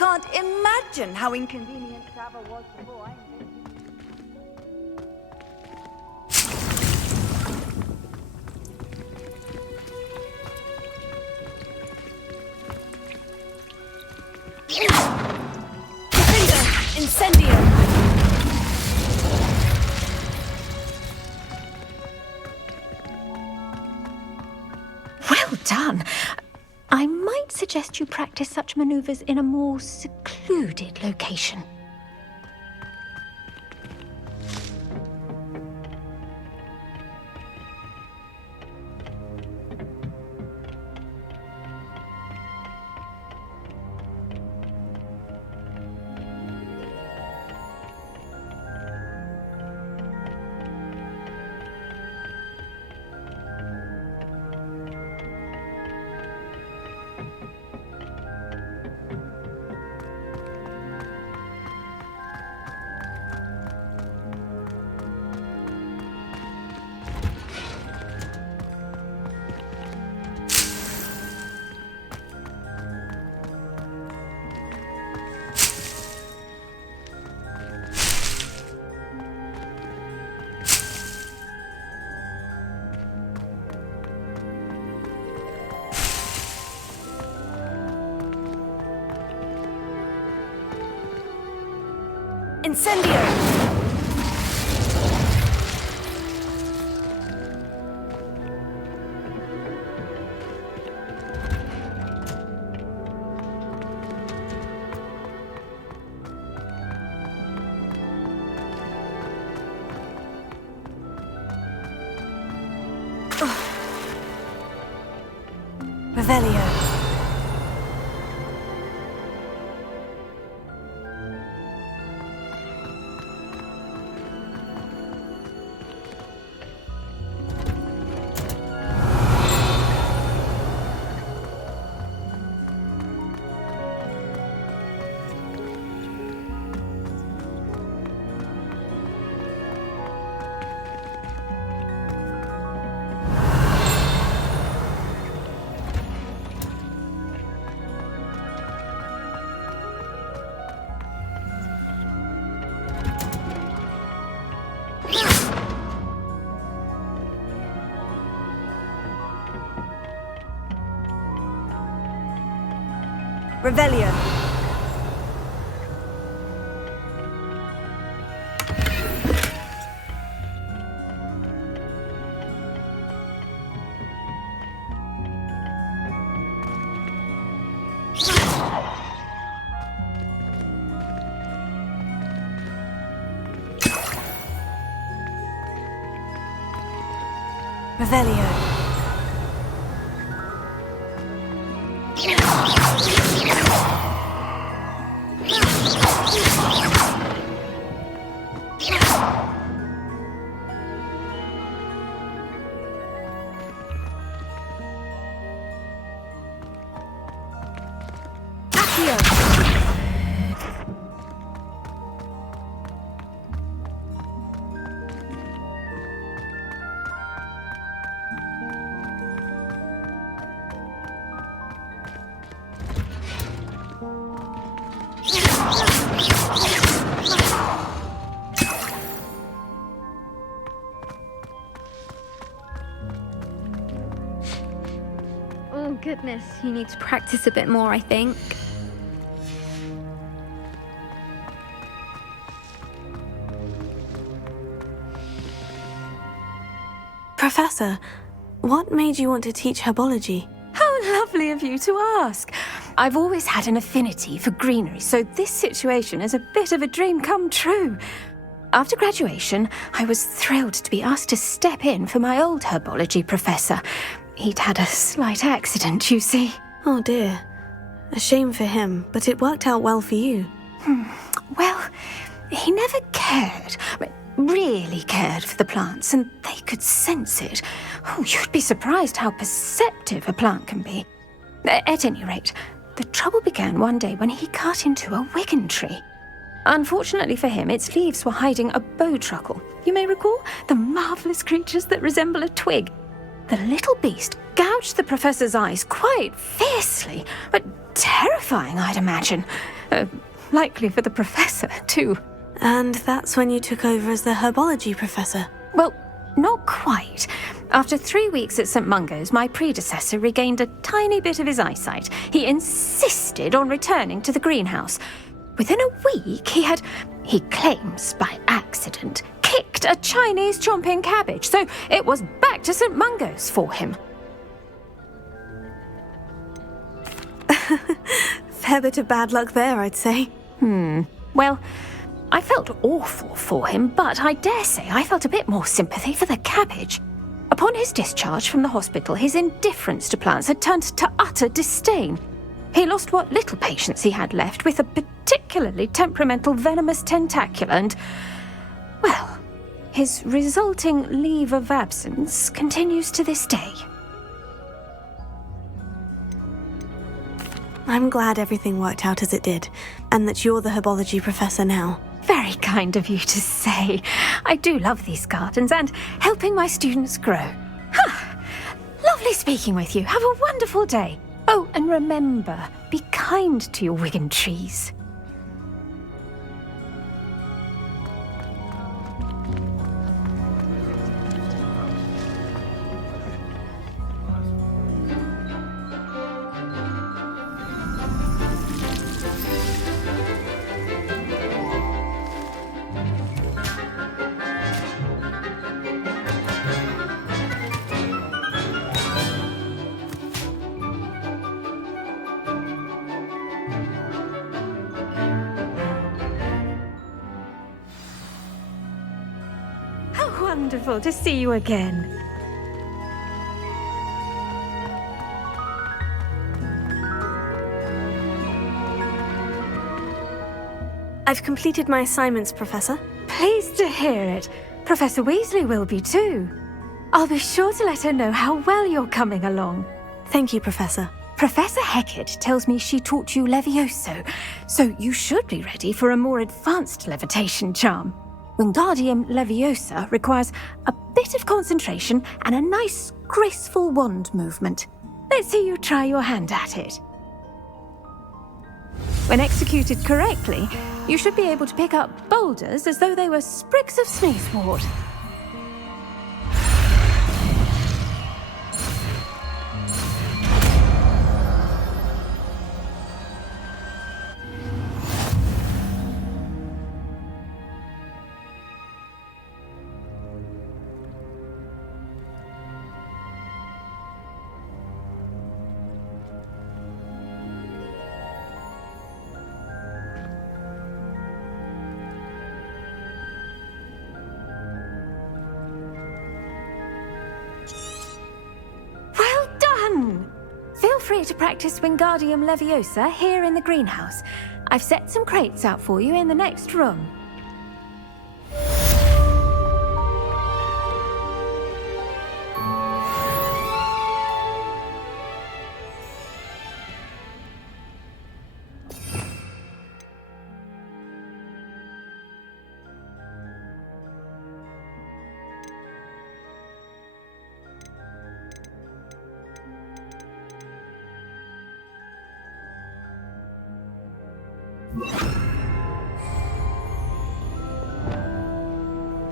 can't imagine how inconvenient travel was before I Incendio! Well done. I might suggest you practice such maneuvers in a more secluded location. Incendio! Revelio. Revelio. Revelio. Oh goodness, you need to practice a bit more, I think. Professor, what made you want to teach herbology? How lovely of you to ask. I've always had an affinity for greenery, so this situation is a bit of a dream come true. After graduation, I was thrilled to be asked to step in for my old herbology professor. He'd had a slight accident, you see. Oh dear. A shame for him, but it worked out well for you. Well, he never cared, really cared for the plants, and they could sense it. Oh, you'd be surprised how perceptive a plant can be. At any rate, the trouble began one day when he cut into a Wigan tree. Unfortunately for him, its leaves were hiding a bowtruckle. You may recall the marvellous creatures that resemble a twig. The little beast gouged the professor's eyes quite fiercely, but terrifying, I'd imagine. Likely for the professor, too. And that's when you took over as the herbology professor? Well, not quite. After 3 weeks at St. Mungo's, my predecessor regained a tiny bit of his eyesight. He insisted on returning to the greenhouse. Within a week, he claims by accident, kicked a Chinese chomping cabbage, so it was back to St. Mungo's for him. Fair bit of bad luck there, I'd say. Well, I felt awful for him, but I dare say I felt a bit more sympathy for the cabbage. Upon his discharge from the hospital, his indifference to plants had turned to utter disdain. He lost what little patience he had left with a particularly temperamental venomous tentacula and, well, his resulting leave of absence continues to this day. I'm glad everything worked out as it did, and that you're the herbology professor now. Very kind of you to say. I do love these gardens and helping my students grow. Lovely speaking with you. Have a wonderful day. Oh, and remember, be kind to your Wigan trees. Wonderful to see you again. I've completed my assignments, Professor. Pleased to hear it. Professor Weasley will be too. I'll be sure to let her know how well you're coming along. Thank you, Professor. Professor Hecat tells me she taught you Levioso, so you should be ready for a more advanced levitation charm. Wingardium Leviosa requires a bit of concentration and a nice, graceful wand movement. Let's see you try your hand at it. When executed correctly, you should be able to pick up boulders as though they were sprigs of sneezewort. Feel free to practice Wingardium Leviosa here in the greenhouse. I've set some crates out for you in the next room.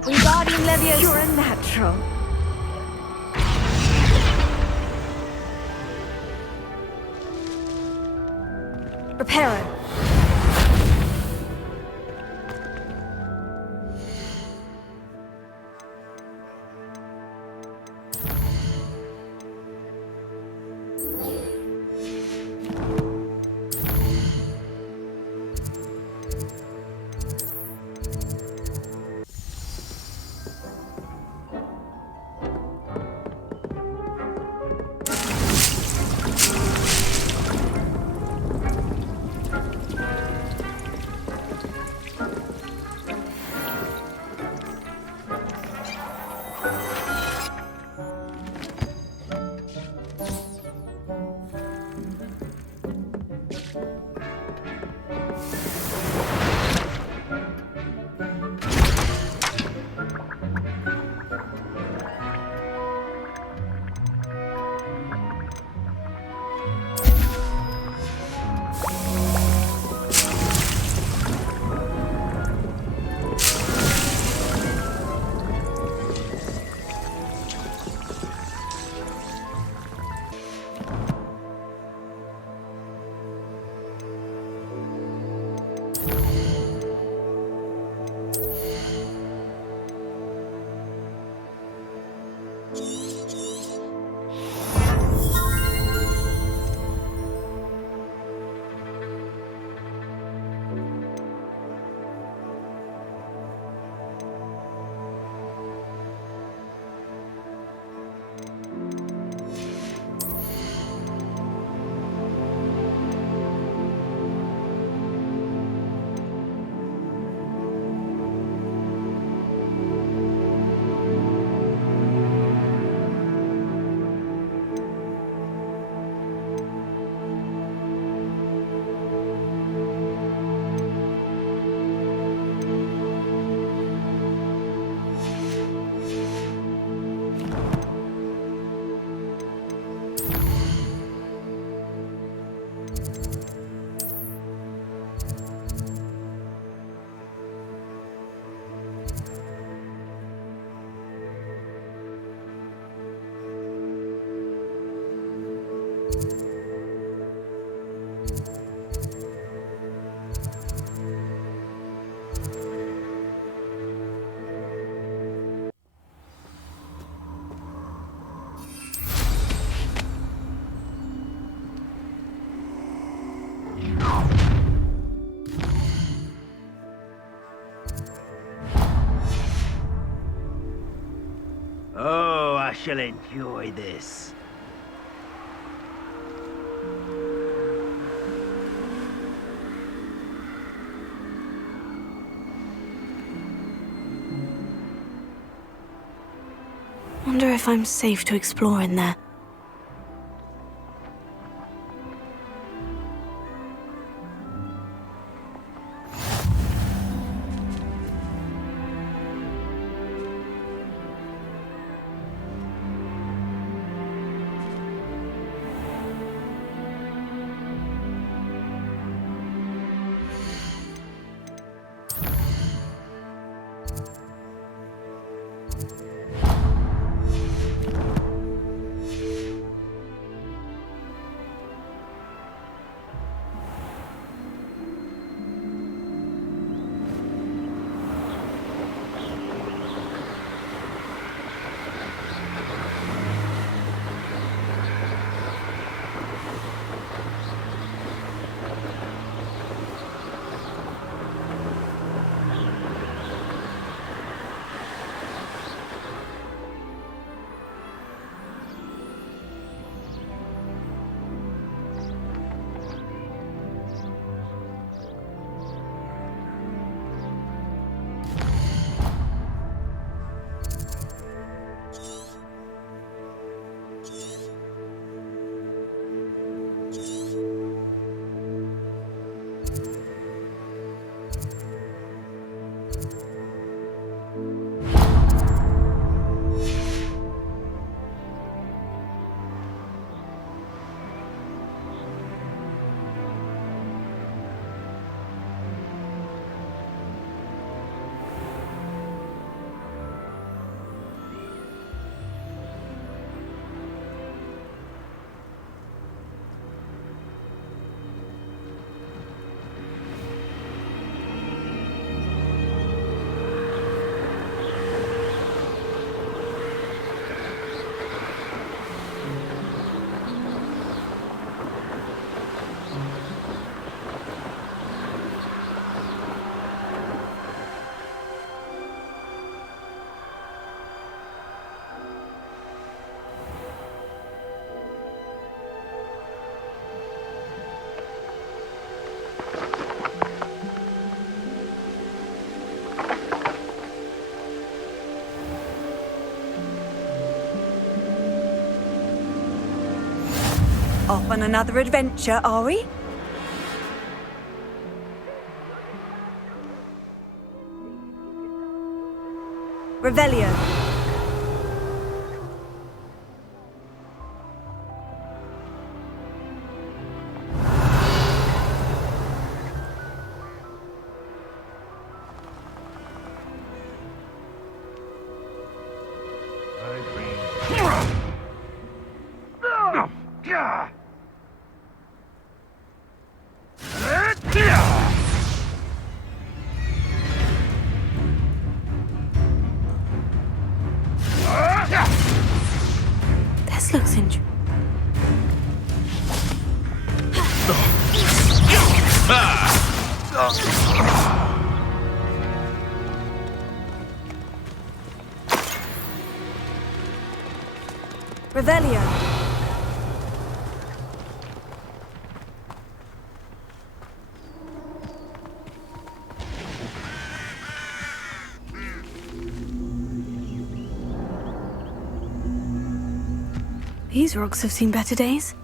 Wingardium Leviosa. You're a natural. Reparo. Oh, I shall enjoy this. Wonder if I'm safe to explore in there. Off on another adventure, are we? Revelio. This looks interesting. Revelio. These rocks have seen better days.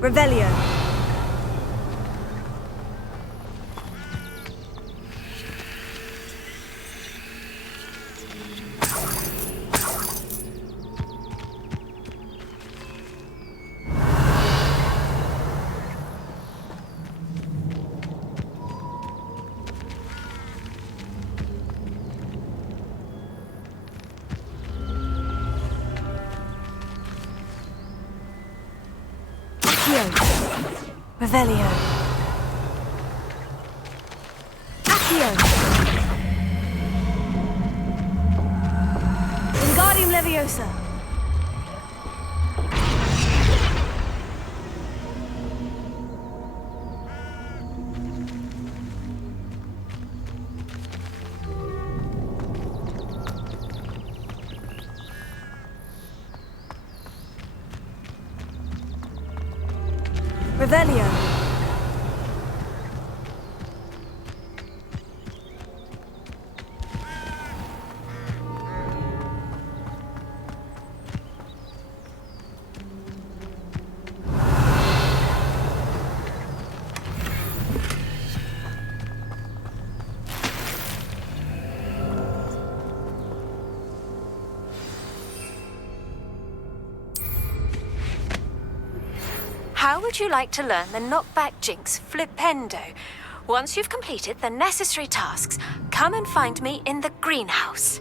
Revelio. Revelio. Accio. Wingardium Leviosa. Revelio. How would you like to learn the knockback jinx Flipendo? Once you've completed the necessary tasks, come and find me in the greenhouse.